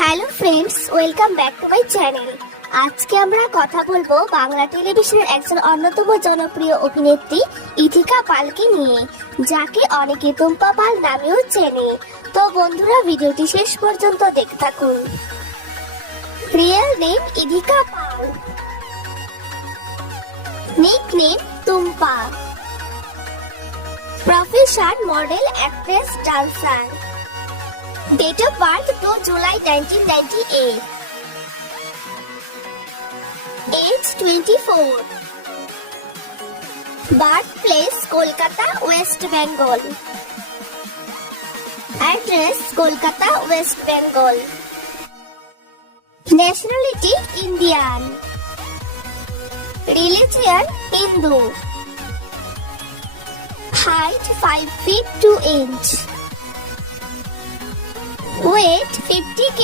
Hello friends, welcome back to my channel. আজকে আমরা কথা বলবো বাংলা টেলিভিশনের একজন অন্যতম জনপ্রিয় অভিনেত্রী ইথিকা পালকে নিয়ে, যাকে অনেকে টুম্পা পাল নামেও চেনে। তো বন্ধুরা, ভিডিওটি শেষ পর্যন্ত দেখতে থাকুন। Real name ইথিকা Pal, nickname Tumpa, profession model, actress, dancer. Date of birth 2 July 1998. Age 24. Birthplace Kolkata, West Bengal. Address Kolkata, West Bengal. Nationality Indian. Religion Hindu. Height 5 feet 2 inch. Weight 50 kg.